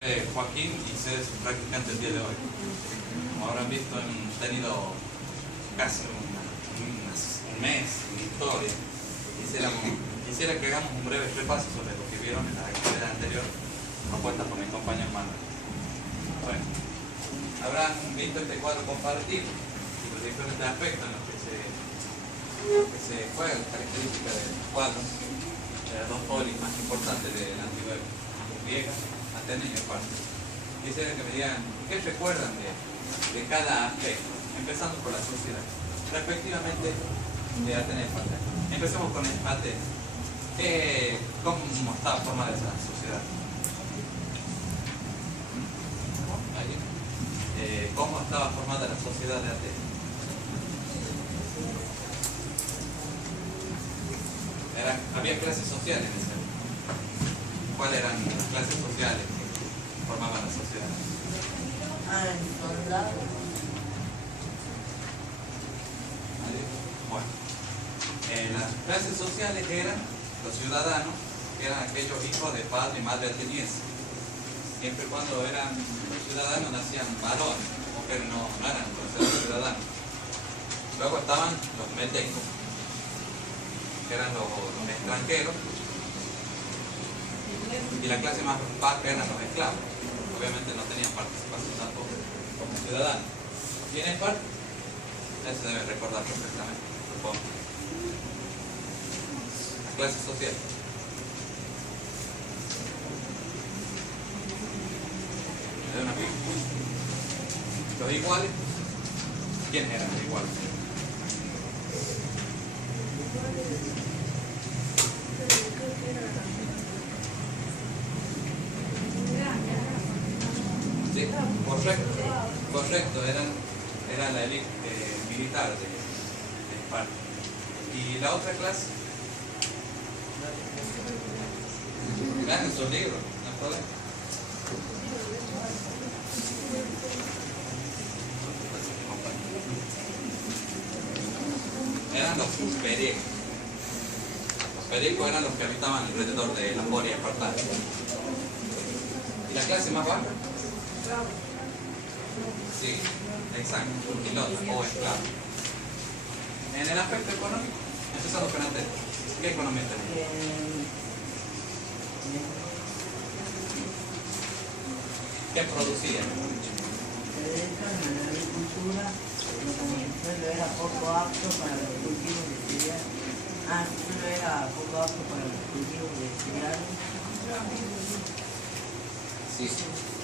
Joaquín y ser su practicante el día de hoy. Como habrán visto, hemos tenido casi un mes en historia. Quisiera que hagamos un breve repaso sobre lo que vieron en la actividad anterior propuesta por mi compañero Manuel. Bueno, habrán visto este cuadro comparativo y los diferentes aspectos en los que se juegan las características del cuadro de las dos polis más importantes de la antigüedad griega, Atenas y Esparta. Quisiera que me digan qué recuerdan de cada aspecto, empezando por la sociedad, respectivamente de Atenas y Esparta. Empecemos con Atenas. ¿Cómo estaba formada esa sociedad? ¿Cómo estaba formada la sociedad de Atenas? Había clases sociales en ese momento. ¿Cuáles eran las clases sociales que formaban la sociedad? Soldados. Bueno, las clases sociales eran los ciudadanos, que eran aquellos hijos de padre y madre atenienses. Siempre y cuando eran los ciudadanos nacían varones, mujeres no eran considerados ciudadanos. Luego estaban los metecos, que eran los extranjeros, y la clase más baja eran los esclavos. Obviamente no tenían participación tampoco como ciudadanos. ¿Y en Esparta? Eso se debe recordar perfectamente, supongo. La clase social. Me da una pista. Los iguales. ¿Quiénes eran los iguales? Sí, correcto, eran la élite militar de Esparta. ¿Y la otra clase? Vean en sus libros, no hay problema. Eran los pericos. Los pericos eran los que habitaban alrededor de la Moria espartana. ¿Y la clase más baja? Sí, exacto, pilotos o esclavos. En el aspecto económico, empezando con Atenas, ¿qué economía tenía? ¿Qué producían? Se dedican a la agricultura, como el suelo era poco apto para los cultivos de cereales. El suelo era poco apto para los cultivos de cereales. Sí,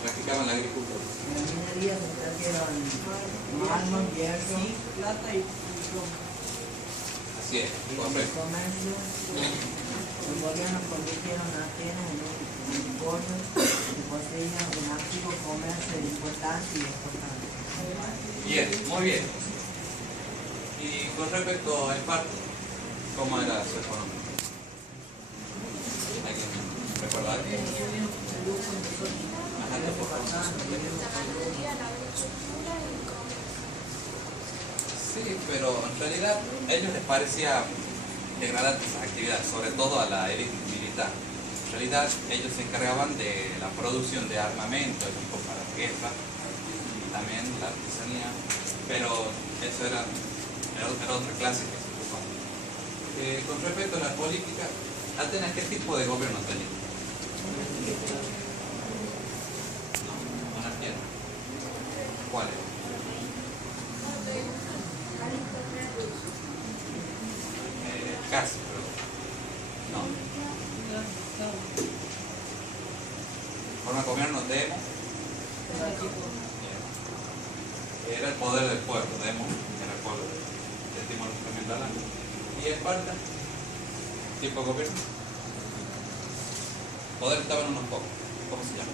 practicaban la agricultura. En la minería se trajeron mármol, hierro, plata y plomo. Así es, En el correcto. comercio, los bolivianos convirtieron a Atenas en un puerto que poseía un activo comercio importante y exportante. Bien, muy bien. Y con respecto a Esparta, ¿cómo era su economía? ¿Alguien recuerda? Sí, pero en realidad a ellos les parecía degradante esas actividades, sobre todo a la élite militar. En realidad ellos se encargaban de la producción de armamento, equipo para la guerra, y también la artesanía, pero eso era otra clase que se ocupaba. Con respecto a la política, Atenas, ¿qué tipo de gobierno tenía? Monarquía. ¿Cuál es? Casi, pero no. Forma de gobierno demo. Era el poder del pueblo, demo era el pueblo etimológicamente hablando. ¿Y Esparta? ¿Tipo de gobierno? Poder estaba en unos pocos. ¿Cómo se llama?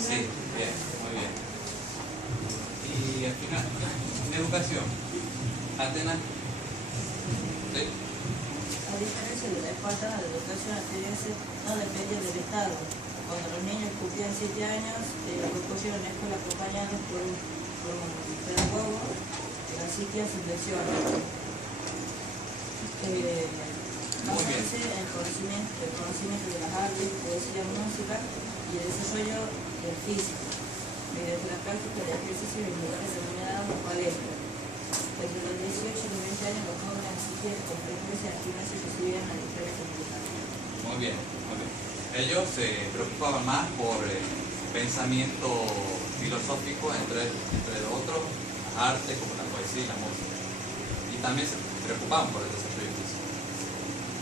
Sí, bien, muy bien. Y al final, en educación, Atenas, ¿sí? A diferencia de la Esparta, la educación ateniense no dependía del Estado. Cuando los niños cumplían 7 años, concurrieron a la escuela acompañados por un pedagogo que asistía a sus lecciones. Muy bien. El conocimiento de las artes, poesía, música y el desarrollo del físico, mediante la práctica de ejercicio en lugares denominados palestras. Entre los 18 y los 20 años los jóvenes asisten con frecuencia a gimnasio que subían a diferentes comunidades. Muy bien, muy bien. Ellos se preocupaban más por pensamiento filosófico, entre otros, las artes como la poesía y la música. Y también se preocupaban por el desarrollo físico.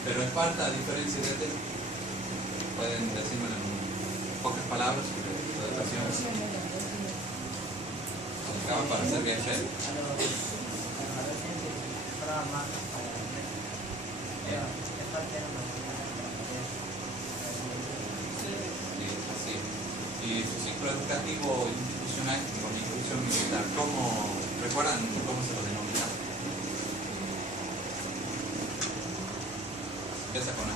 Pero en falta, a diferencia de este, pueden decirme en pocas palabras sobre la educación. Aplicaban para ser guerreros. A los adolescentes fueron más para la iglesia. Pero es parte de la Sí, así. Y su ciclo educativo institucional con inclusión militar, ¿recuerdan cómo se lo denomina? Empieza con A.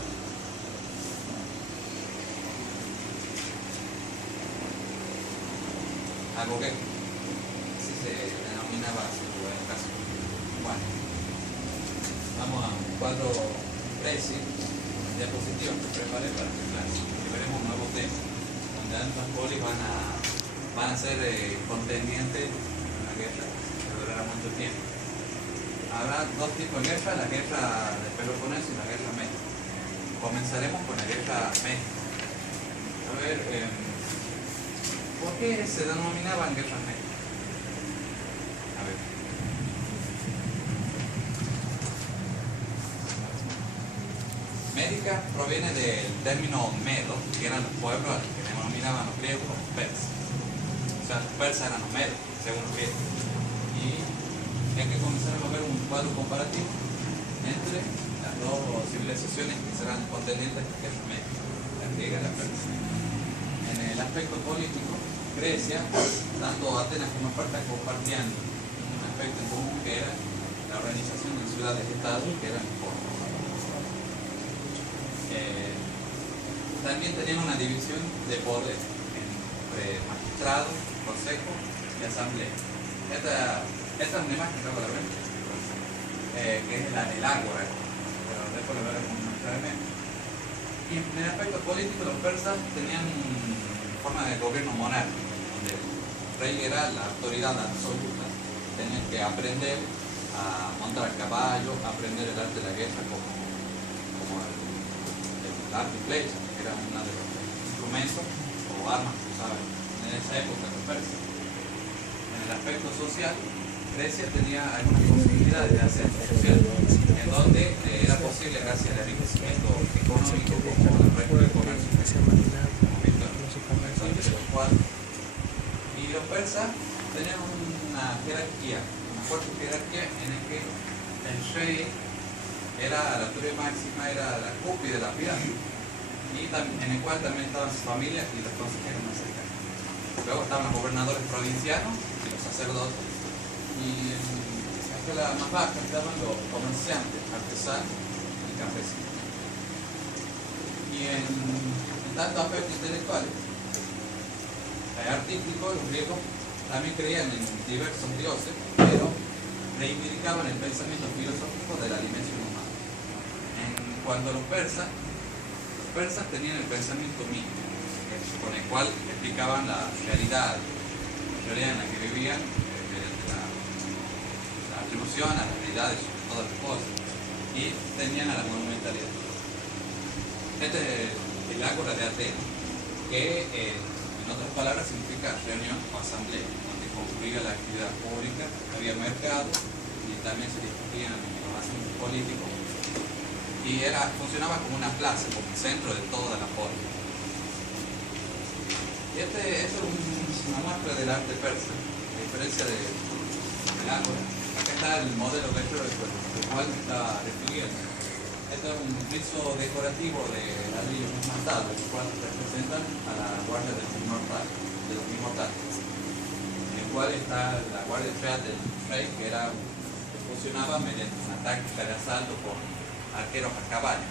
Algo que así se denominaba su educación. Bueno, vamos a un cuadro 13, diapositiva que preparé para esta clase. Que veremos un nuevo tema, donde ambas polis van a ser contendientes en una guerra que durará mucho tiempo. Habrá dos tipos de guerra, la guerra del Peloponeso y la guerra médica. Comenzaremos con la guerra médica. A ver, ¿por qué se denominaban guerras médicas? A ver. Médica proviene del término medo, que eran los pueblos a los que denominaban los griegos como persas. O sea, los persas eran los medos, según los griegos. Y hay que comenzar a ver un cuadro comparativo entre las dos civilizaciones que serán contendientes de la guerra médica, la griega y la persa. En el aspecto político, Grecia, tanto Atenas como Esparta compartían un aspecto en común que era la organización de ciudades-estados que eran polis. También tenían una división de poder entre magistrados, consejo y asamblea. Esta es una imagen que la ven, que es el ágora, pero después lo veremos más claramente. Y en el aspecto político, los persas tenían forma de gobierno monárquico, donde el rey era la autoridad absoluta. Tenían que aprender a montar a caballo, aprender el arte de la guerra como el arco y flecha, que era uno de los instrumentos o armas que usaban en esa época los persas. En el aspecto social, Grecia tenía algunas posibilidades de ascenso social, en donde era posible, gracias al enriquecimiento económico, como el resto del comercio, y los persas tenían una jerarquía, una fuerte jerarquía en la que el rey era la autoridad máxima, era la cúspide de la pirámide, y en el cual también estaban sus familias y los consejeros más cercanos. Luego estaban los gobernadores provincianos y los sacerdotes, y en la escala más baja estaban los comerciantes, artesanos y campesinos. Y en tanto aspectos intelectuales, artísticos, los griegos también creían en diversos dioses, pero reivindicaban el pensamiento filosófico de la dimensión humana. En cuanto a los persas tenían el pensamiento místico, con el cual explicaban la realidad en la que vivían, la atribución a la realidad de todas las cosas, y tenían a la monumentalidad. Este es el ágora de Atenas, que en otras palabras significa reunión o asamblea, donde concluía la actividad pública, había mercado y también se discutían los asuntos políticos, y funcionaba como una plaza, como el centro de toda la polis. Y esto es una muestra del arte persa, a diferencia del ágora. Acá está el modelo vector del cual está refiriendo. Este es un friso decorativo de ladrillos esmaltados, los cuales representan a la guardia de los inmortales, en el cual está la guardia real del rey, que funcionaba mediante una táctica de asalto con arqueros a caballo.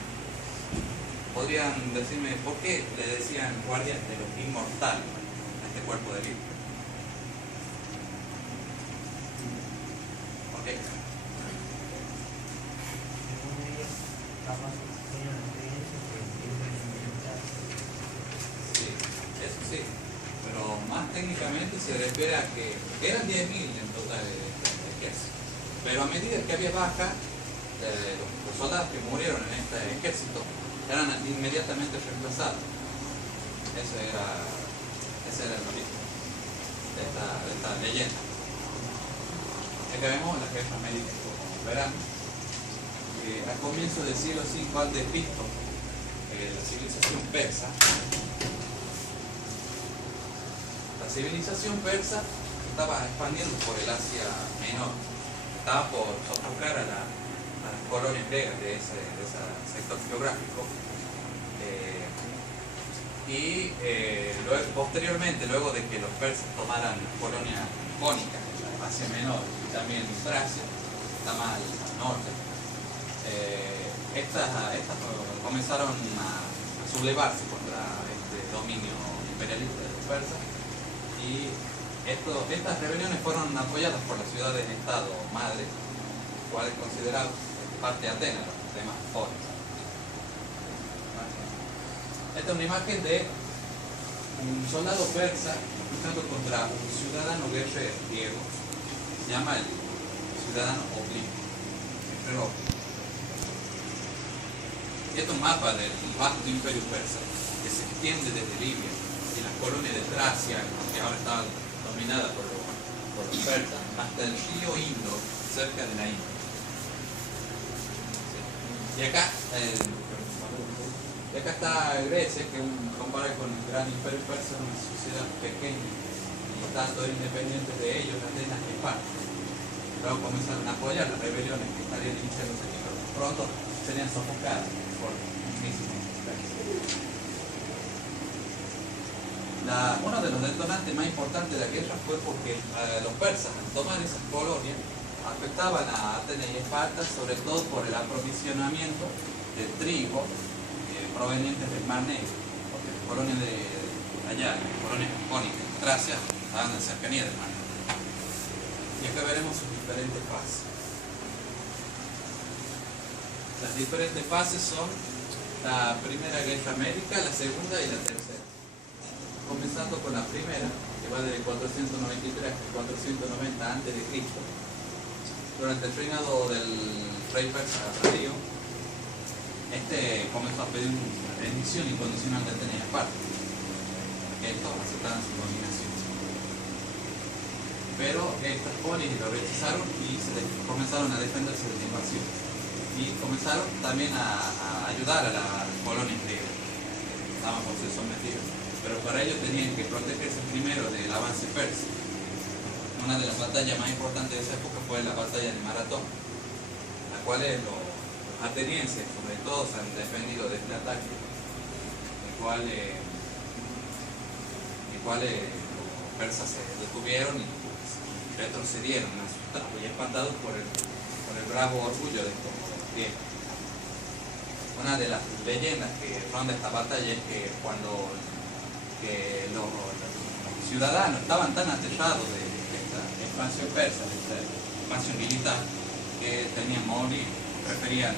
¿Podrían decirme por qué le decían guardias de los inmortales a este cuerpo de élite? ¿Por qué? se refiere a que eran 10.000 en total el ejército. Pero a medida que había baja, los soldados que murieron en este ejército eran inmediatamente reemplazados. Ese era el origen de esta leyenda. Acá vemos las guerras médicas, como verán. Al comienzo del siglo V a.C., la civilización persa. La civilización persa estaba expandiendo por el Asia Menor. Estaba por sofocar a las colonias griegas de ese sector geográfico. Posteriormente, luego de que los persas tomaran las colonias jónicas en la Asia Menor y también Tracia, está más al norte, estas comenzaron a sublevarse contra este dominio imperialista de los persas, y estas rebeliones fueron apoyadas por las ciudades-estado madre, cual es considerado parte de Atenas, los demás foros. Esta es una imagen de un soldado persa luchando contra un ciudadano guerrero griego, se llama el ciudadano oblicuo, guerrero oblicuo. Y este es un mapa del vasto imperio persa que se extiende desde Libia y las colonias de Tracia, que ahora está dominada por los persas, hasta el río Indo, cerca de la India. Y acá está Grecia, que comparado con el gran imperio persa, es una sociedad pequeña y tanto independiente de ellos, Atenas y Esparta. Luego comenzaron a apoyar las rebeliones que estarían iniciándose aquí, pero pronto serían sofocadas por el mismo persa. Uno de los detonantes más importantes de la guerra fue porque los persas, al tomar esas colonias, afectaban a Atenas y Esparta, sobre todo por el aprovisionamiento de trigo provenientes del Mar Negro, porque las colonias de allá, las colonias jónicas, Tracia, estaban en cercanía del Mar Negro. Y acá veremos sus diferentes fases. Las diferentes fases son la primera guerra médica, la segunda y la tercera. Comenzando con la primera, que va del 493 al 490 a.C. Durante el reinado del rey persa Darío, comenzó a pedir una rendición incondicional de Atenas y Esparta, que estos aceptaran su dominación. Pero estas polis lo rechazaron y comenzaron a defenderse de la invasión. Y comenzaron también a ayudar a las colonias griegas, que estaban por ser sometidas. Pero para ello tenían que protegerse primero del avance persa. Una de las batallas más importantes de esa época fue la batalla de Maratón, la cual los atenienses, sobre todo, se han defendido de este ataque, el cual los persas se detuvieron y retrocedieron, asustados y espantados por el bravo orgullo de estos griegos. Una de las leyendas que ronda esta batalla es que cuando los ciudadanos estaban tan aterrados de esta expansión persa, de esta expansión militar, que tenían morir, preferían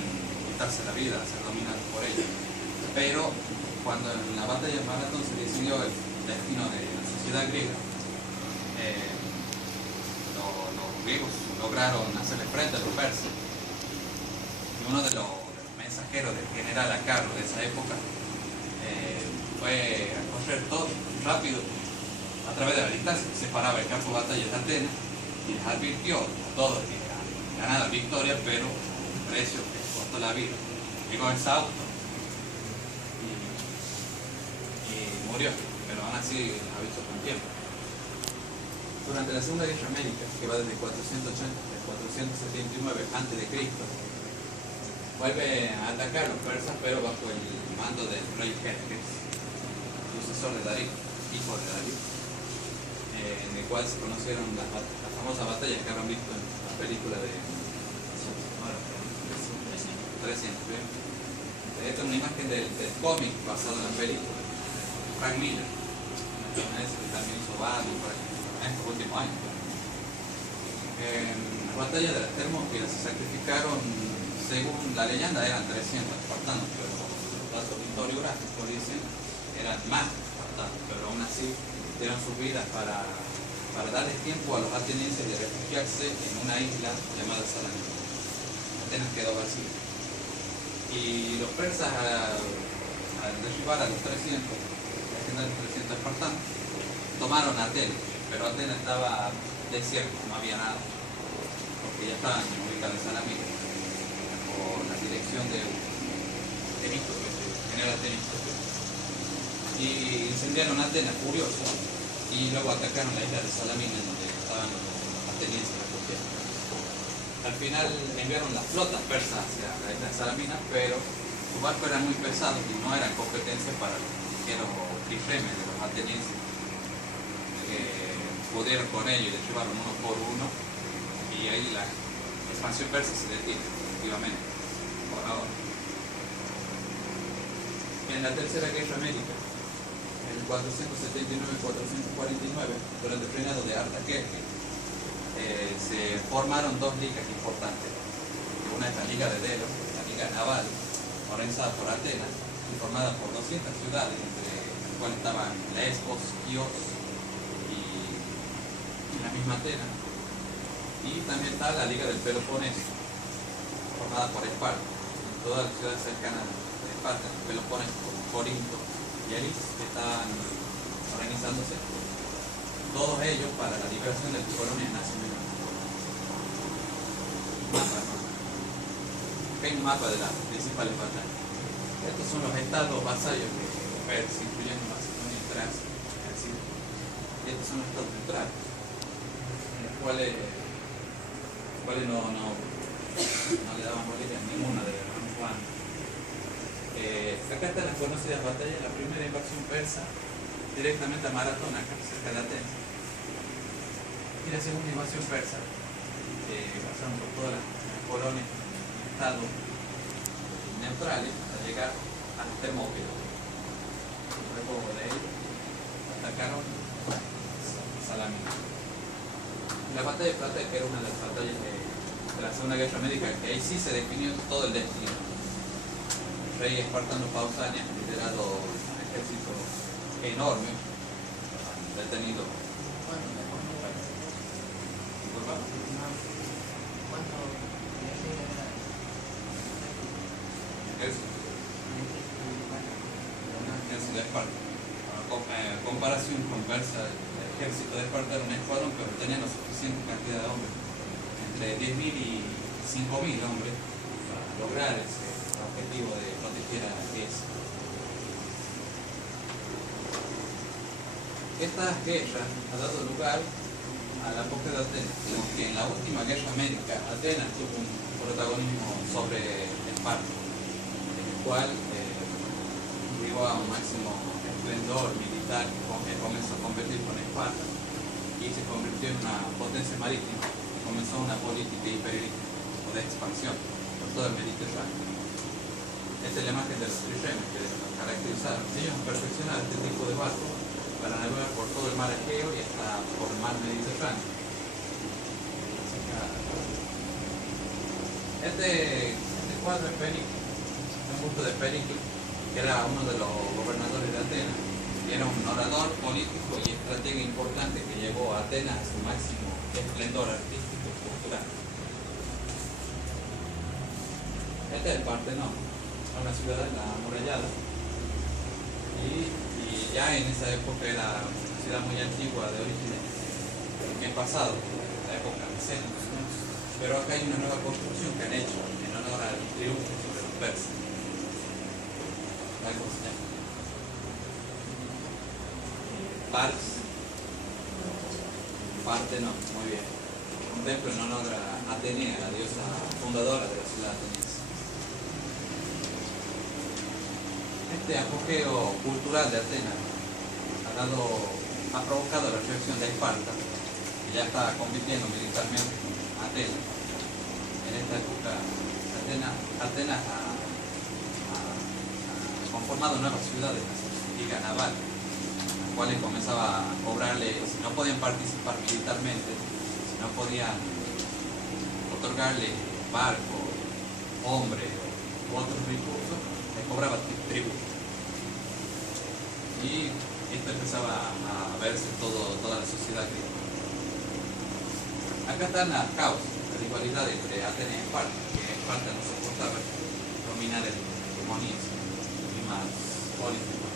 quitarse la vida, ser dominados por ellos. Pero cuando en la batalla de Maratón se decidió el destino de la sociedad griega, los griegos lograron hacerle frente a los persas. Y uno de los mensajeros del general a cargo de esa época fue a correr todo rápido a través de la distancia que separaba el campo de batalla de Atenas, y les advirtió a todos que ganada victoria, pero el precio que costó la vida. Llegó exhausto y murió, pero aún así avisó con tiempo. Durante la Segunda Guerra Médica, que va desde 480 hasta 479 a.C., vuelve a atacar a los persas, pero bajo el mando del rey Jerjes, sucesor de Darío, hijo de Darío, en el cual se conocieron las famosas batallas que habrán visto en la película de 300. Esta es una imagen del cómic basado en la película, de Frank Miller, que también hizo varios en estos últimos años. En la batalla de las Termópilas se sacrificaron, según la leyenda, eran 300 espartanos, pero los datos historiográficos dicen eran más espartanos, pero aún así dieron sus vidas para para darles tiempo a los atenienses de refugiarse en una isla llamada Salamina. Atenas quedó vacía. Y los persas, al derribar a los 300, legendarios 300 espartanos, tomaron Atenas, pero Atenas estaba desierto, no había nada, porque ya estaban ubicados en Salamina, por la dirección de Temístocle, general Temístocle. Y incendiaron Atenas furiosos y luego atacaron la isla de Salamina, donde estaban los atenienses refugiados. Al final enviaron las flotas persas hacia la isla de Salamina, pero sus barcos eran muy pesados y no eran competencia para los ligeros trifemes de los atenienses, que pudieron con ellos y les llevaron uno por uno, y ahí la expansión persa se detiene, efectivamente, por ahora. En la Tercera Guerra Médica, en 479-449, durante el reinado de Artajerjes, se formaron dos ligas importantes. Una es la Liga de Delos, la Liga Naval, organizada por Atenas, y formada por 200 ciudades, entre las cuales estaban Lesbos, Chios y la misma Atenas. Y también está la Liga del Peloponeso, formada por Esparta. Todas las ciudades cercanas de Esparta, Peloponeso, Corinto y Elis, estaban organizándose, todos ellos para la liberación de las colonias nacionales. Acá hay un mapa de las principales batallas. Estos son los estados vasallos de Persia, incluyendo Macedonia y Tracia. Y estos son los estados neutrales, en los cuales no le daban bolilla a ninguna de los bandos. Acá están las conocidas batallas. La primera invasión persa directamente a Maratón, acá cerca de Atenas, y la segunda invasión persa, pasaron por todas las colonias, estados neutrales, hasta llegar a los Termópilas. Luego de ellos atacaron Salamina. La batalla de Plata, que era una de las batallas de la Segunda Guerra Médica, que ahí sí se definió todo el destino. El rey espartano Pausanias, liderado un ejército enorme, detenido. Ejército de Esparta. Comparación con Persia, el ejército de Esparta era un escuadrón, pero tenía la suficiente cantidad de hombres, entre 10.000 y 5.000 hombres, para lograr ese objetivo de proteger a Grecia. Esta guerra ha dado lugar a la época de Atenas, porque en la última guerra médica Atenas tuvo un protagonismo sobre Esparta, en el cual llegó a un máximo esplendor militar, que comenzó a competir con Esparta y se convirtió en una potencia marítima y comenzó una política imperialista o de expansión por todo el Mediterráneo. Esta es la imagen de los triremes que los caracterizaron. Ellos perfeccionaron este tipo de barcos para navegar por todo el mar Egeo y hasta por el mar Mediterráneo. Este cuadro es Pericles, un busto de Pericles, que era uno de los gobernadores de Atenas, y era un orador político y estratega importante que llevó a Atenas a su máximo esplendor artístico y cultural. Este es el Partenón, una ciudad amurallada, y ya en esa época era una ciudad muy antigua, de origen en pasado, la época micénica. Pero acá hay una nueva construcción que han hecho en honor al triunfo sobre los persas. ¿Cómo se llama? Partenón, muy bien. Un templo en honor a Atenea, la diosa fundadora de la ciudad ateniense. Este apogeo cultural de Atenas ha provocado la reacción de Esparta, que ya está compitiendo militarmente con Atenas. En esta época, Atenas ha conformado nuevas ciudades, Liga Naval, las cuales comenzaba a cobrarle, si no podían participar militarmente, si no podían otorgarle barco, hombre u otros recursos, les cobraba tributo. Y esto empezaba a verse toda la sociedad griega. Acá están las causas, la rivalidad entre Atenas y Esparta, que Esparta no soportaba dominar el hegemonismo y más político,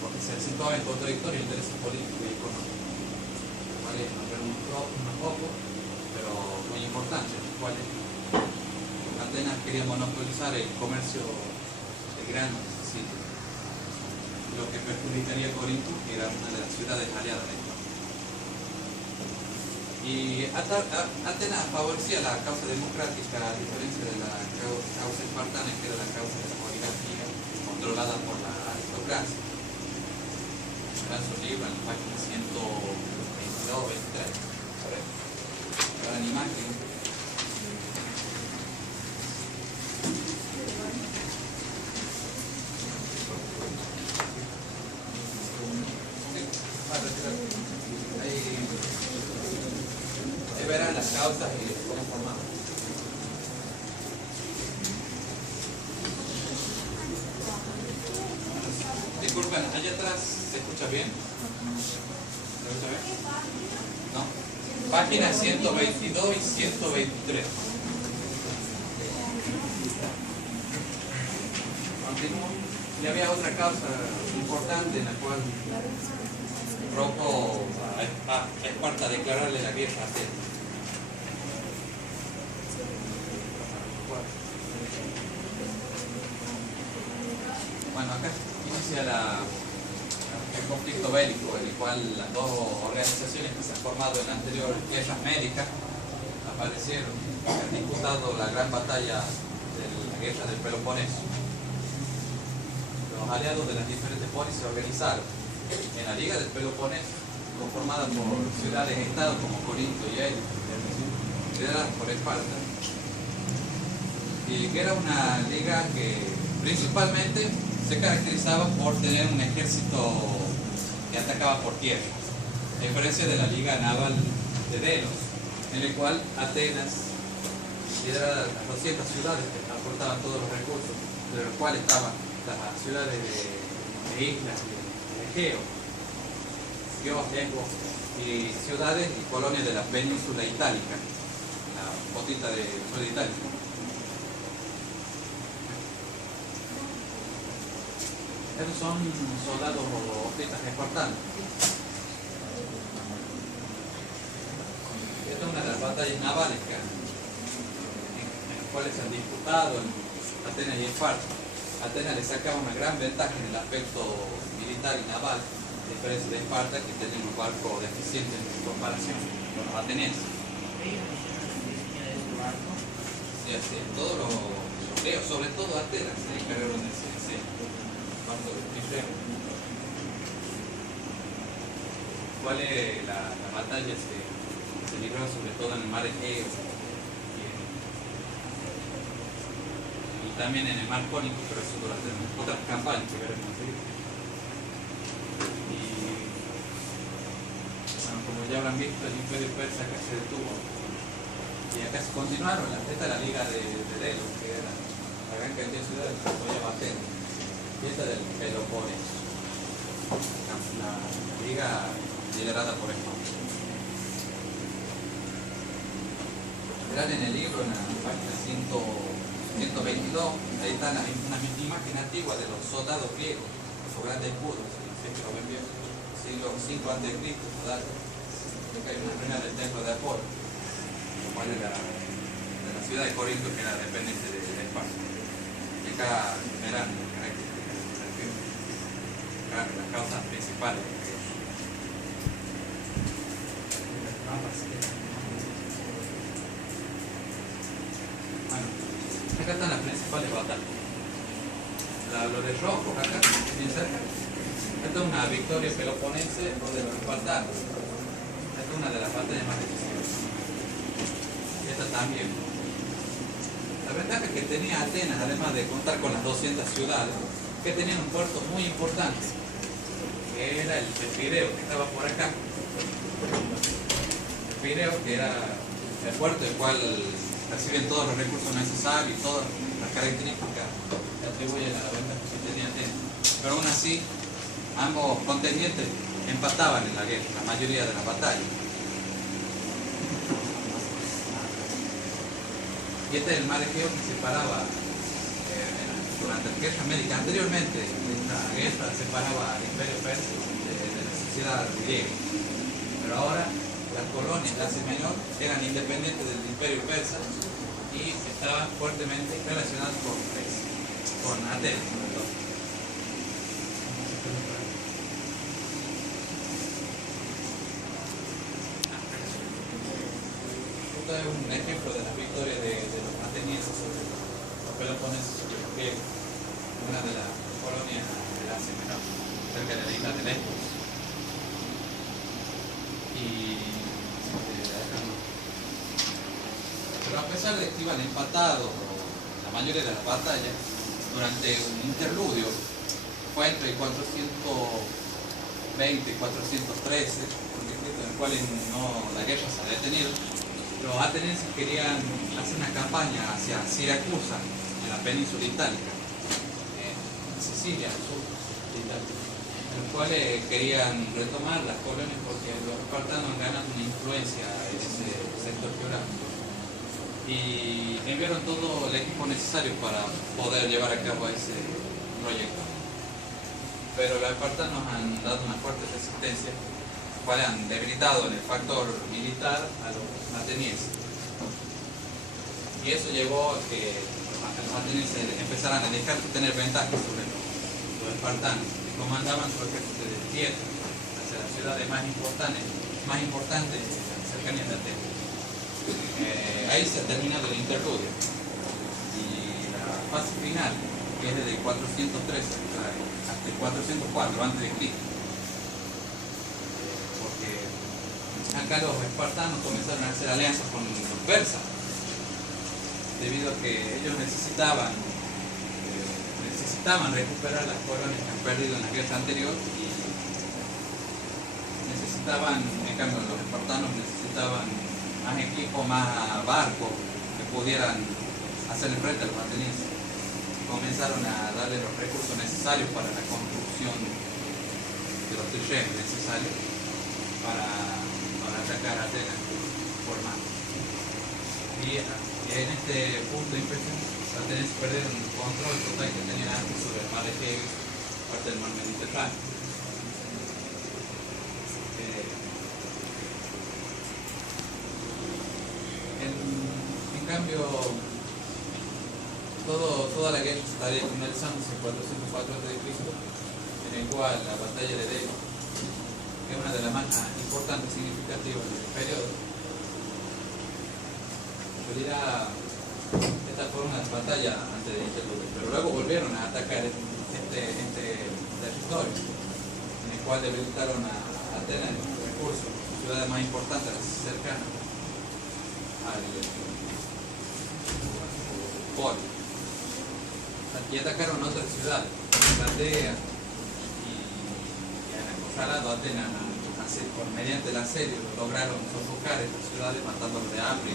porque se situaba en contradictorio intereses políticos y económicos. Vale, nos preguntó unos pocos, pero muy importantes, los cuales Atenas quería monopolizar el comercio de granos de Sicilia, lo que perjudicaría a Corinto, que era una de las ciudades aliadas de Esparta. Y Atenas favorecía la causa democrática a diferencia de la causa espartana, que era la causa de la oligarquía controlada por la aristocracia. En su libro, en la página 122, 23. Ahora en imagen. Ahí verán las causas y cómo formaban. Disculpen, allá atrás ¿se escucha bien? ¿Se escucha bien? ¿No? Páginas 122 y 123. Continúo. Y había otra causa importante en la cual provocó a Esparta declararle la guerra a Atenas. Bueno, acá inicia el conflicto bélico, en el cual las dos organizaciones que se han formado en anteriores guerras médicas aparecieron y han disputado la gran batalla de la guerra del Peloponeso. Los aliados de las diferentes polis se organizaron en la Liga del Peloponeso, conformada por ciudades-estados como Corinto y Elis, lideradas por Esparta, y que era una liga que principalmente se caracterizaba por tener un ejército que atacaba por tierra, a diferencia de la liga naval de Delos, en el cual Atenas lideraba las 200 ciudades que aportaban todos los recursos, de los cuales estaban las ciudades de islas de Egeo, Chios, Lesbos, y ciudades y colonias de la península itálica, la botita de sur de Italia. Estos son soldados hoplitas espartanos. Esta es una de las batallas navales en las cuales se han disputado en Atenas y Esparta. Atenas le sacaba una gran ventaja en el aspecto militar y naval, a diferencia de Esparta, que tenía unos barcos deficientes en comparación con los atenienses. Sí, así es. Todos los griegos, sobre todo Atenas, se encargaron de ese barco de Pireo. ¿Cuál es la batalla? Se libró sobre todo en el mar Egeo y también en el mar Jónico, pero eso durante otras campañas que veremos enseguida. Y bueno, como ya habrán visto, el imperio persa acá se detuvo y acá se continuaron. Esta es la liga de Delos, que era la gran cantidad de ciudades que apoyaba Atenas, y esta del Peloponeso, la liga liderada por Esparta. Verán en el libro, en la página 122, ahí está una imagen antigua de los soldados griegos, esos grandes escudos, no sé si lo ven bien, siglo V a.C., acá hay una ruina del templo de Apolo, lo cual era de la ciudad de Corinto, que era dependiente de Esparta. Y acá verán las características, las causas principales. Bueno, acá están las principales batallas. Lo de rojo, acá, bien cerca. Esta es una victoria peloponense de los espartanos. Esta es una de las batallas más decisivas. Y esta también. La ventaja que tenía Atenas, además de contar con las 200 ciudades, que tenían un puerto muy importante, que era el Pireo, que estaba por acá. El Pireo, que era el puerto del cual reciben todos los recursos necesarios y todas las características que atribuyen a la ventaja que tenía Atenas. Pero aún así, ambos contendientes empataban en la guerra, la mayoría de las batallas. Y este es el mar Egeo que separaba, durante la guerra médica, anteriormente, esta guerra separaba al imperio persa de la sociedad griega. Pero ahora las colonias de Asia Menor eran independientes del imperio persa y estaban fuertemente relacionadas con Atenas, sobre todo. Esto es un ejemplo de las victorias de los atenienses sobre los peloponesos y los griegos, una de las colonias del Asia Menor, cerca de la isla de Lesbos. Pero a pesar de que iban empatados la mayoría de las batallas, durante un interludio, fue entre 420 y 413, en el cual la guerra se había detenido, los atenienses querían hacer una campaña hacia Siracusa, en la península itálica, en Sicilia, al sur de Italia, en los cuales querían retomar las colonias porque los espartanos ganan una influencia en ese sector geográfico. Y enviaron todo el equipo necesario para poder llevar a cabo ese proyecto. Pero los espartanos han dado una fuerte resistencia, cual han debilitado en el factor militar a los atenienses. Y eso llevó a que los atenienses empezaran a dejar de tener ventaja sobre los espartanos, que comandaban su ejército de tierra hacia las ciudades más importantes cercanas de Atenas. Ahí se ha terminado el interludio y la fase final, que es desde el 413 hasta el 404 a.C., porque acá los espartanos comenzaron a hacer alianzas con los persas debido a que ellos necesitaban recuperar las colonias que han perdido en la guerra anterior y en cambio los espartanos necesitaban más equipos, más barcos que pudieran hacerle frente a los atenienses. Comenzaron a darle los recursos necesarios para la construcción de los terrenos necesarios para atacar a Atenas por mar. Y en este punto de inflexión, los atenienses perdieron el control total que tenían antes sobre el mar Egeo, parte del mar Mediterráneo. En cambio, toda la guerra estaría finalizándose en 404 a.C., en el cual la batalla de Delos, que es una de las más importantes y significativas del periodo, esta fue una batalla antes de interludio, pero luego volvieron a atacar este territorio, en el cual debilitaron a Atenas los recursos, ciudades más importantes, las cercanas al polo, y atacaron otras ciudades, Platea y han acosado a Atenas mediante el asedio, lograron sofocar estas ciudades matándolos de hambre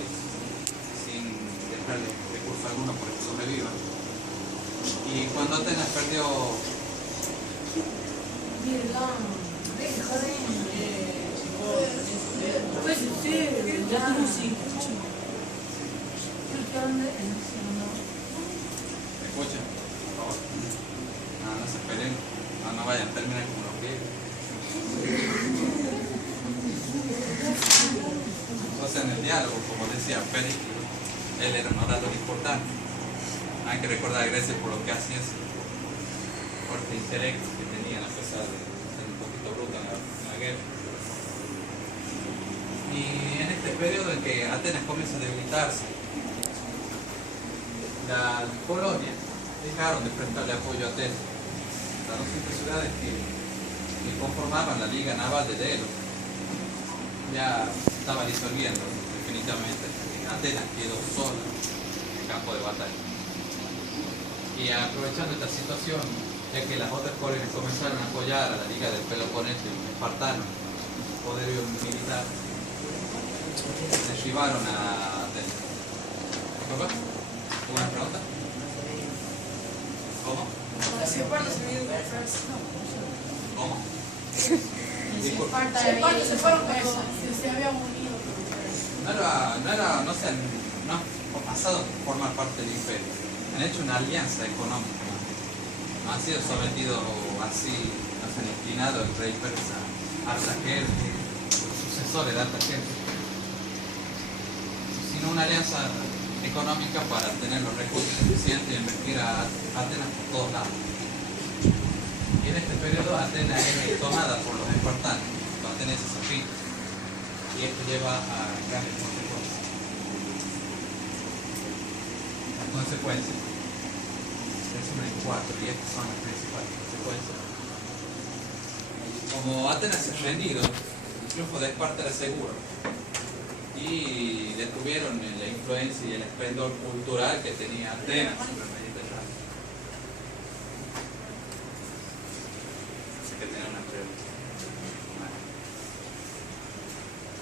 sin dejarles recurso alguno para que sobrevivan. Y cuando Atenas perdió escuchen, por favor. No se peleen, no vayan a terminar como los griegos. Entonces en el diálogo, como decía Pericles, él era un orador importante. Hay que recordar a Grecia por lo que hacía ese fuerte intelecto que tenían a pesar de ser un poquito bruto en la guerra. Y en este periodo en que Atenas comienza a debilitarse, las colonias dejaron de prestarle apoyo a Atenas. Las 200 ciudades que conformaban la Liga Naval de Delos ya estaba disolviendo definitivamente. Atenas quedó sola en el campo de batalla. Y aprovechando esta situación, ya que las otras colonias comenzaron a apoyar a la Liga del Peloponeso y los espartanos, poderío militar, derribaron a Atenas. ¿Cómo? ¿Una pregunta? ¿Cómo? ¿Cómo? Esparta se fueron cuando se habían unido. No, o pasado a formar parte del imperio. Han hecho una alianza económica. No han sido sometidos así, no se han inclinado el rey persa Artajerjes, los sucesores de Artajerjes, sino una alianza económica para tener los recursos suficientes y invertir a Atenas por todos lados. Y en este periodo Atenas es tomada por los espartanos, los atenienses se fijan, y esto lleva a grandes consecuencias. Las consecuencias se resumen en 4 y estas son las principales consecuencias. Como Atenas se ha rendido, el triunfo de Esparta era seguro y detuvieron la influencia y el esplendor cultural que tenía Atenas sobre el Mediterráneo. Así que tenía una pregunta.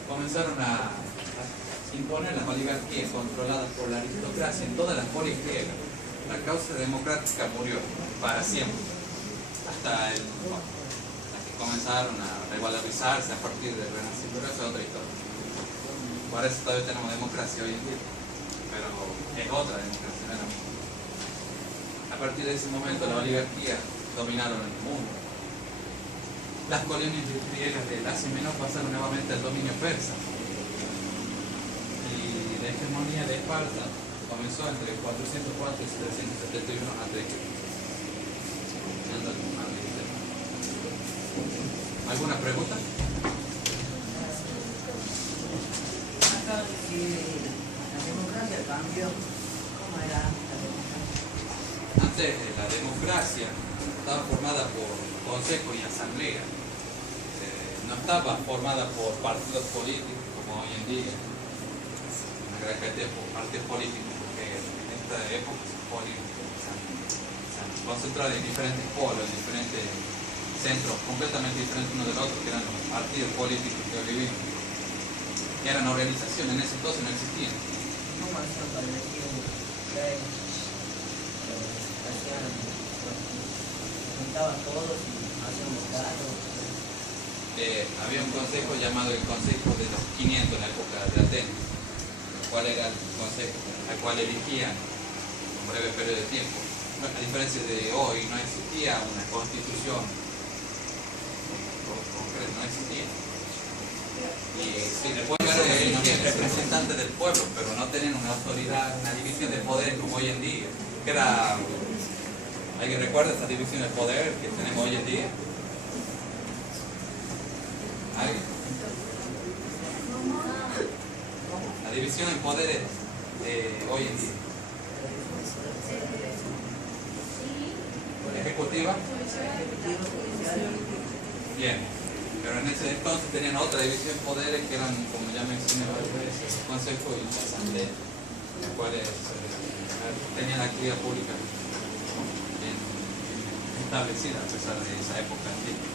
Comenzaron a imponer las oligarquías controladas por la aristocracia en todas las polis griegas. La causa democrática murió para siempre, hasta las que comenzaron a revalorizarse a partir del Renacimiento. Pero esa es otra historia. Por eso todavía tenemos democracia hoy en día, pero es otra democracia, no es la misma. A partir de ese momento las oligarquías dominaron el mundo. Las colonias griegas del Asia Menor pasaron nuevamente al dominio persa. Y la hegemonía de Esparta comenzó entre 404 y 771 a.C. ¿Alguna pregunta? Acá si la democracia cambió, ¿cómo era la democracia? Antes la democracia estaba formada por consejo y asamblea. No estaba formada por partidos políticos como hoy en día. Una gran cantidad de partidos políticos, porque en esta época se han concentrado en diferentes polos, en diferentes centros completamente diferentes uno del otro, que eran los partidos políticos que hoy vivimos. Que eran organizaciones, en ese entonces no existían. ¿Cómo hacían para elegir un rey? Juntaban todos y hacían votar. Había un consejo llamado el Consejo de los 500 en la época de Atenas, el cual era el consejo al cual elegían un breve periodo de tiempo. A diferencia de hoy, no existía una constitución concreta, no existía. Y sí, después no había representantes del pueblo, pero no tenían una autoridad, una división de poderes como hoy en día. Que era, ¿alguien recuerda esa división de poder que tenemos hoy en día? ¿Alguien? La división en poderes hoy en día. Ejecutiva. Bien. Pero en ese entonces tenían otra división de poderes que eran, como ya mencioné varias veces, el Consejo y la Asamblea, los cuales tenían la actividad pública bien establecida a pesar de esa época antigua.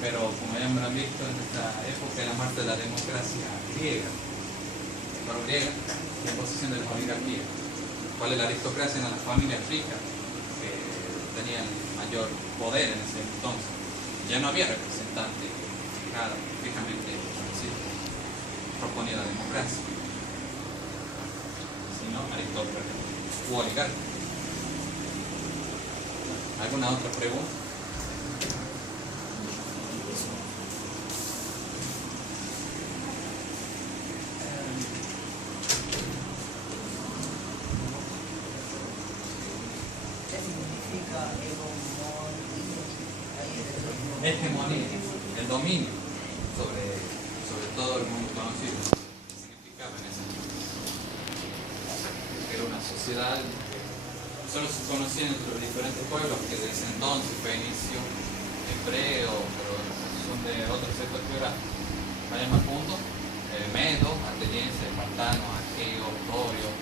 Pero como ya me lo han visto, en esta época era muerte de la democracia griega, y en posición de las oligarquías, cual la aristocracia eran las familias ricas que tenían mayor poder en ese entonces. Ya no había representantes fijamente proponía la democracia, sino aristócratas u oligarcas. ¿Alguna otra pregunta? ¿Qué significa Hegemonía, el dominio sobre todo el mundo conocido, significaba en ese momento. Era una sociedad que solo se conocían entre los diferentes pueblos, que desde entonces, fenicio, hebreo, pero son de otros sectores geográficos. Vayan más puntos, medo, ateniense, espartano, aqueo, torio.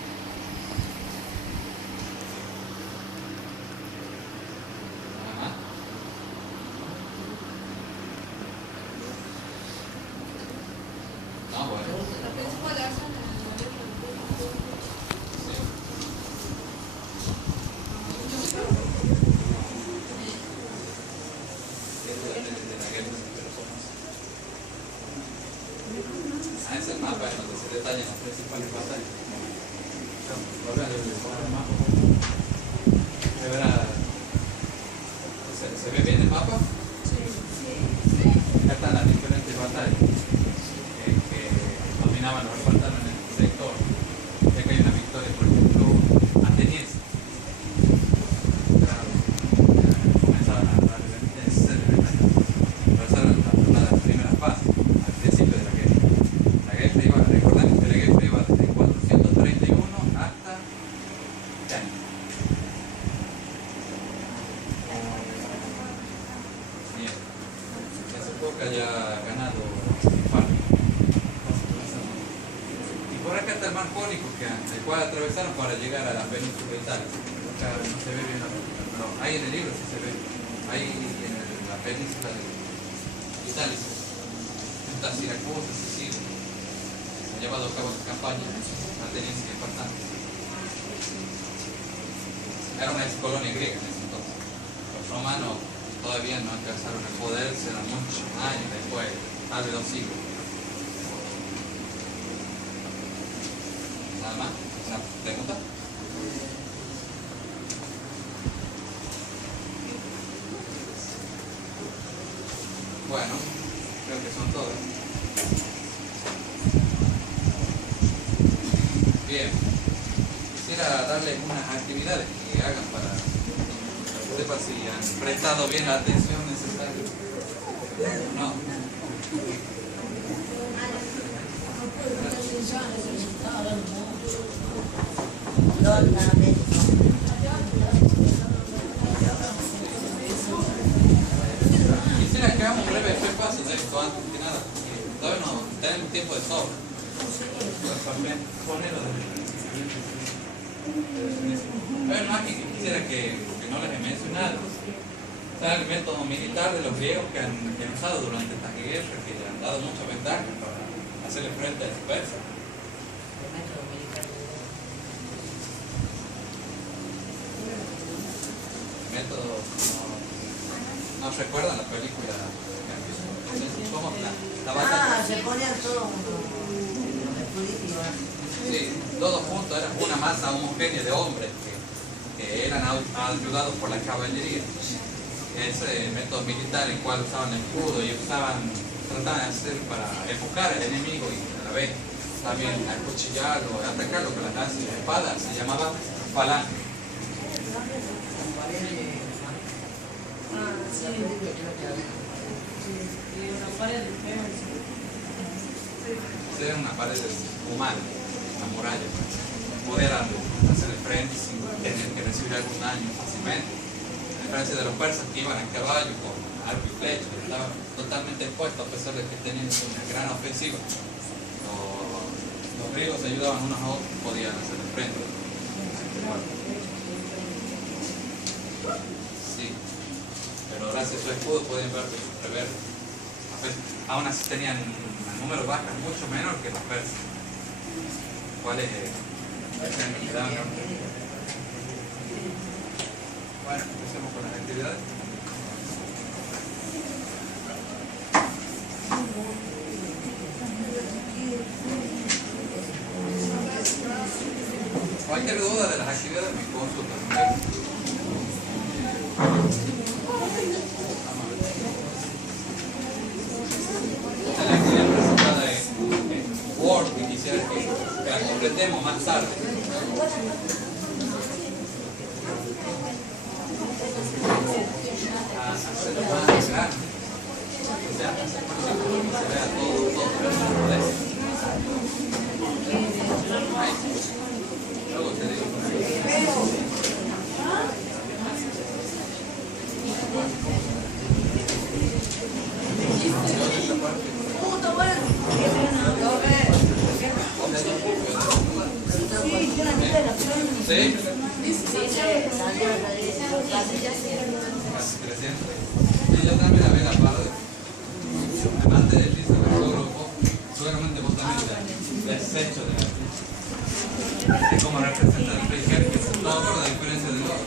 Ese mapa es donde se detallan las principales batallas. cual atravesaron para llegar a la península itálica. Acá no se ve bien, pero ahí en el libro sí se ve. Ahí en la península itálica. Está Siracusa, Sicilia. Se ha llevado a cabo la campaña ateniense de Espartano. Era una ex colonia griega en ese entonces. Los romanos todavía no alcanzaron el poder, serán muchos años después, más de 2 siglos. Nada más. ¿Una pregunta? Bueno, creo que son todas. Bien. Quisiera darles unas actividades que hagan para que sepan si han prestado bien la atención necesaria. No. Quisiera que hagamos un breve repaso de esto antes que nada, porque todavía no tenemos tiempo de sobra. Hay más que quisiera que no les he mencionado. Está el método militar de los griegos que han usado durante estas guerras, que le han dado mucha ventaja para hacerle frente a los persas. Método, no recuerdan la película, ¿cómo la batalla? Se ponían todos los dispositivos. Sí, todos juntos eran una masa homogénea de hombres que eran ayudados por la caballería. Ese método militar en el cual usaban el escudo y trataban de hacer para enfocar al enemigo y a la vez también acuchillarlo, atacarlo con las lanzas y las espadas, se llamaba falange. Era una pared humana, una muralla, poder hacer el frente sin tener que recibir algún daño fácilmente. A diferencia de los persas que iban a caballo con arco y flecha, estaban totalmente expuestos a pesar de que tenían una gran ofensiva. Los griegos se ayudaban unos a otros y podían hacer el frente. Sí, pero gracias a su escudo podían prever. Aún así tenían un número de bajas mucho menor que los persas. ¿Cuáles quedaban? Bueno, empecemos con las actividades. Cualquier duda de las actividades me consulta. Esta es la actividad presentada en Word y quisiera que la completemos más tarde. Hacerlo más grande. O sea, hacer que se vea todo ahí. Luego te digo. ¿Sí? Casi 300. Y yo también la veo la parte. Antes del piso del grupo, seguramente vos también te has hecho de cómo representa el frigier, que es todo por la diferencia de los.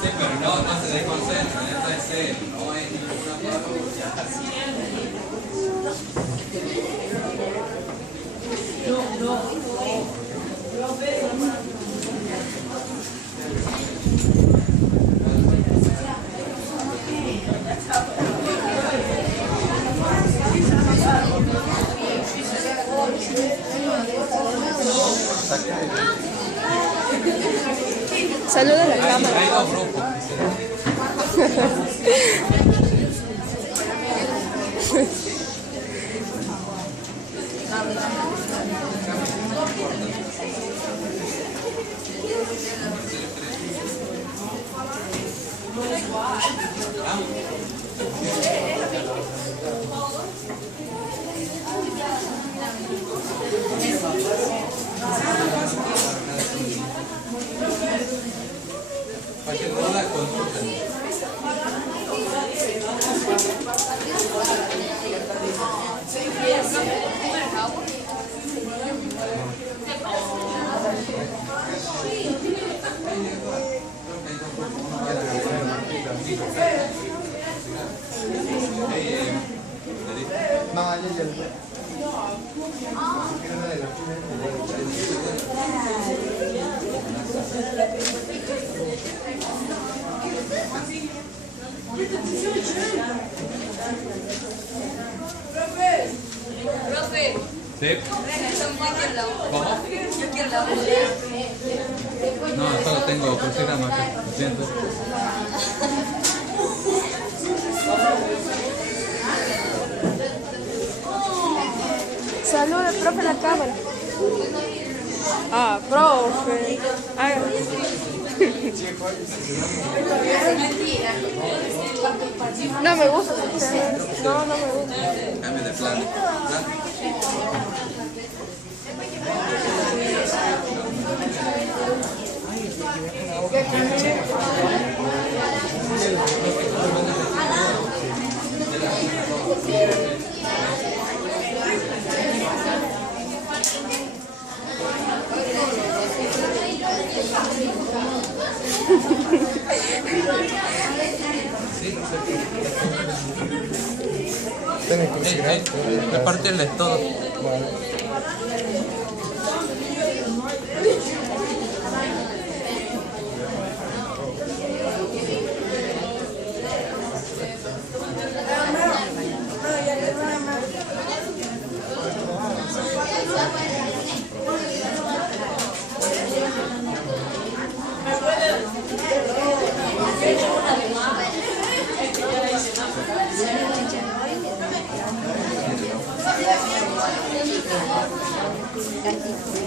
Sí, pero no se desconcentren, esta es serio, no hay ninguna parodia. Saluda a la cámara. Hay dos grupos. Profe, ¿Sí? ¿Cómo? yo quiero la No, solo tengo crucigrama acá, lo siento. Saluda, profe, la cámara. Ah, profe. Haga. No me gusta. No, no me gusta. Cambio de plan. Repartirles todo.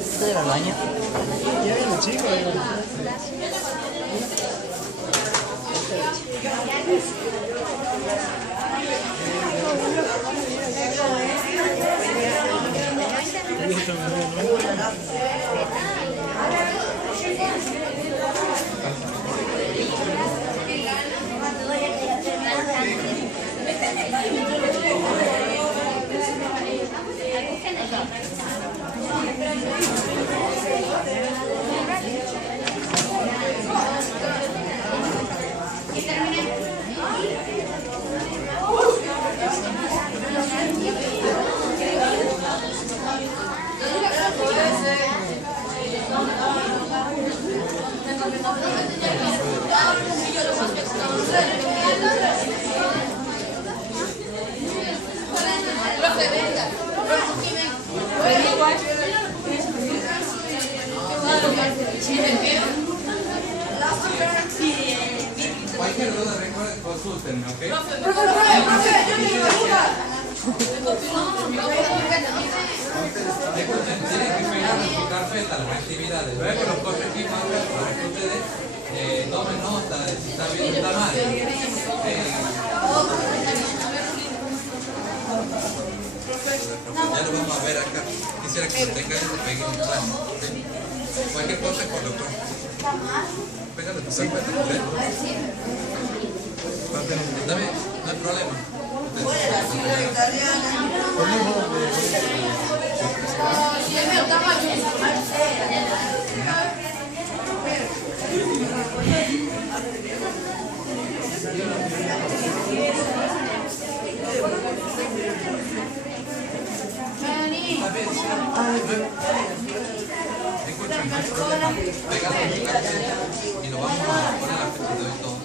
¿Esto era el baño? Ya ven los chicos. Cualquier duda, recuerden, consúltenme, ¿ok? Escuchen, tienen que pegar en su carpeta las actividades. Luego los corregimos para que ustedes tomen nota de si está bien o está mal. Ya lo vamos a ver acá. Quisiera que lo tengan y peguen un plan. ¿Sí? Cualquier cosa con lo cual. Pégale tu carpeta. Dame, no hay problema. Escuchen, no hay problema. Pégalo en tu carpeta y lo vamos a poner a la fecha de todo.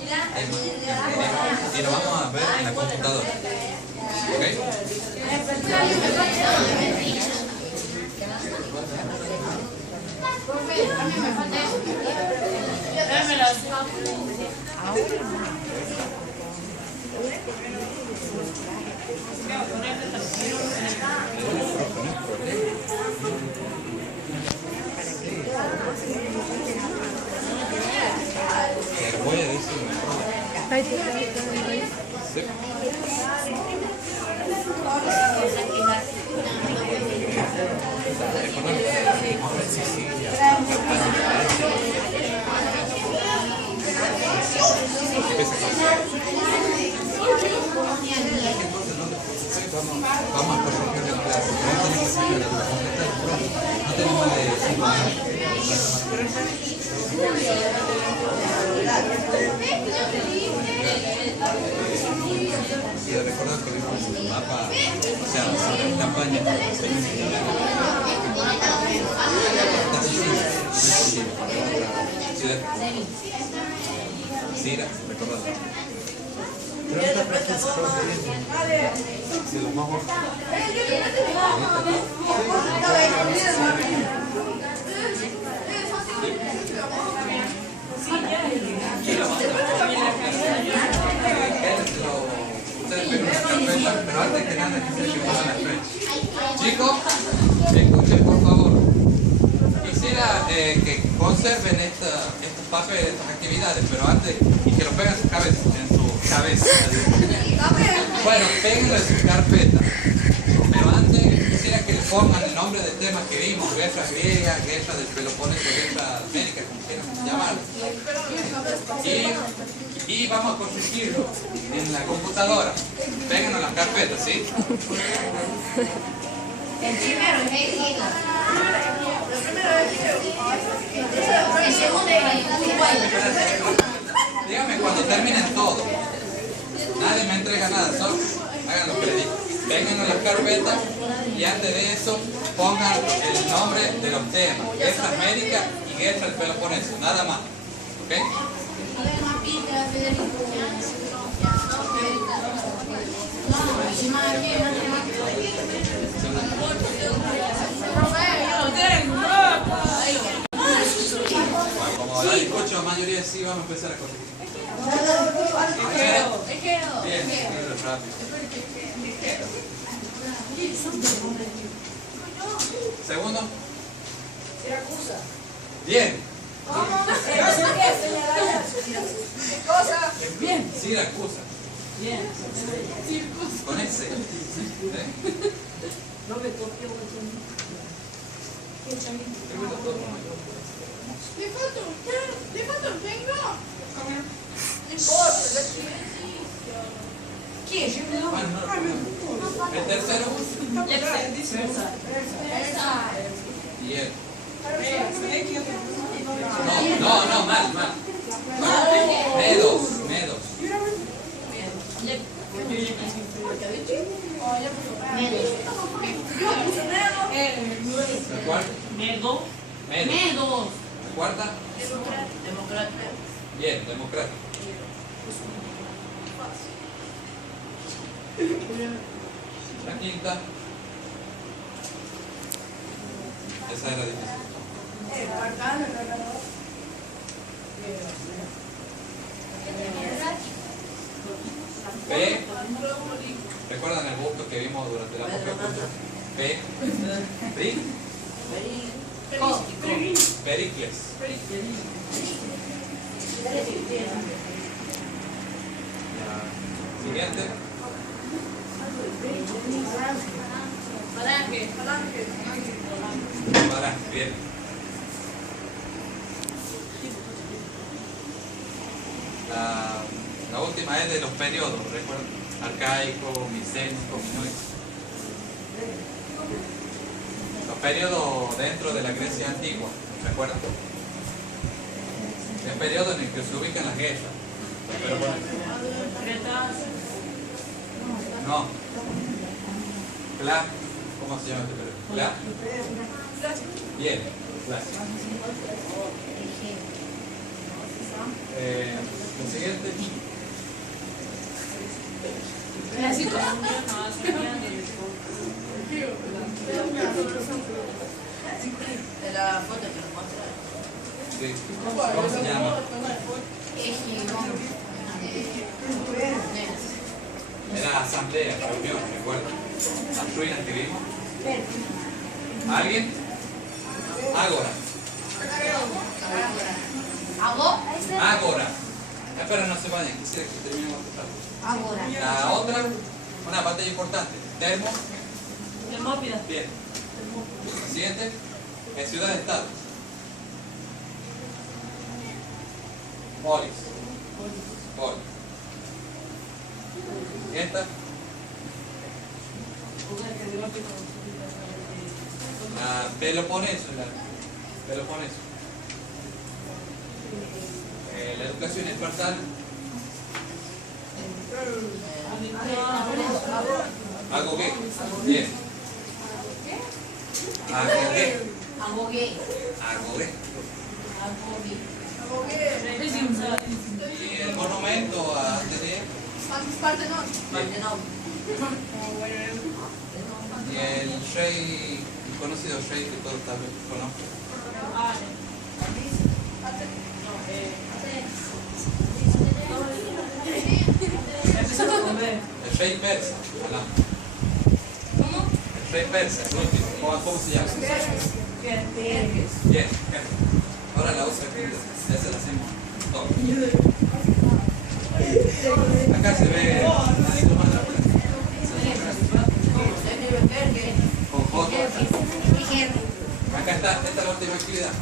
Y lo vamos a ver en la computadora. ¿Ok? Voy a decir una cosa. Sí. Vamos a corregir el plazo. No tenemos que completar el programa. No tenemos más de 5 años. Y recuerdo que vimos el mapa, o sea, sobre la campaña. Sira, recordad. Si los más pero antes que nada quisiera que pongan las fechas. Chicos, escuchen por favor. Quisiera que conserven estos papeles, estas actividades, pero antes, y que lo peguen en su cabeza. Bueno, péguenlo en su carpeta. Pero antes quisiera que le pongan el nombre del tema que vimos, guerra griega, guerra del Peloponeso, guerra médica, como quieran llamarlo. Y vamos a corregirlo en la computadora. Péguenlo en las carpetas, ¿sí? El primero es Egipto. El segundo es Uruguay. Díganme cuando terminen todo. Nadie me entrega nada, solo hagan lo que les digo. Péguenlo en las carpetas y antes de eso pongan el nombre de los temas. Guerra médica y guerra del Peloponeso, nada más. ¿Ok? Como la escucho mayoría sí, vamos a empezar a corregir. Bien, rápido. Segundo. Bien. Bien. Siracusa. Bien. Con ese. No me copió. Le falta un tengo. No importa, la ¿qué? Bueno, el tercero. Bien. No, mal. Medos. ¿La cuarta? Medos. ¿La cuarta? Democracia. Bien, democrático. La quinta. Esa era difícil. P. ¿Recuerdan el busto que vimos durante la boca? P. Pericles. Siguiente. Falange, bien. La última es de los periodos, recuerden. Arcaico, micénico, minoico. Los periodos dentro de la Grecia antigua, ¿recuerdan? El periodo en el que se ubican las guerras. Pero bueno. No. Cla. ¿Cómo se llama este periodo? Cla. Bien. Clásico. Lo siguiente. Clásico. De la foto que nos mostraron. Sí. ¿Cómo se llama? Era asamblea, reunión, recuerda. Las ruinas que vimos. ¿Alguien? Ágora. Ágora. Espera, no se vayan, quisiera que terminemos esta parte. La otra, una pantalla importante. Termópila. Bien. La siguiente es ciudad-estado. Polis. ¿Y esta? Peloponeso. Peloponeso. La educación espartana. Agogué. Bien. Agogué. Abogué. Agogué. Abogué. Y el monumento a Ateneo. Partenón. Y el rey, el conocido rey que todos tal vez conocen. Empezamos con B. El rey persa. Hablamos. El rey persa, el último. ¿Cómo se llama? Bien. Ahora la otra actividad. Ya se la hacemos todo. Acá se ve con fotos. Acá está, esta es la última actividad.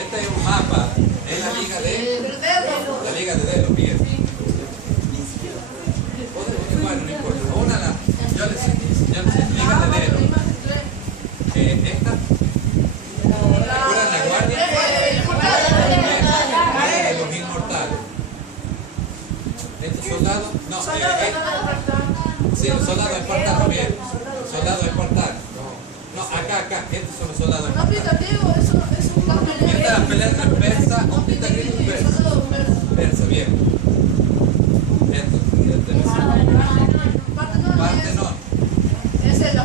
Este es un mapa, es la liga de Delos, Miguel. Bueno, no importa. Yo les liga de Delos. Esta, ¿recuerdan la guardia? De los inmortales. Estos soldados, no, sí, los soldados espartanos, bien. Los soldados espartanos. No, acá, estos son los soldados espartanos. Esta es la pelea entre persa, un pinta griego y persa. Persa, bien. Esto, Partenón. Esa es la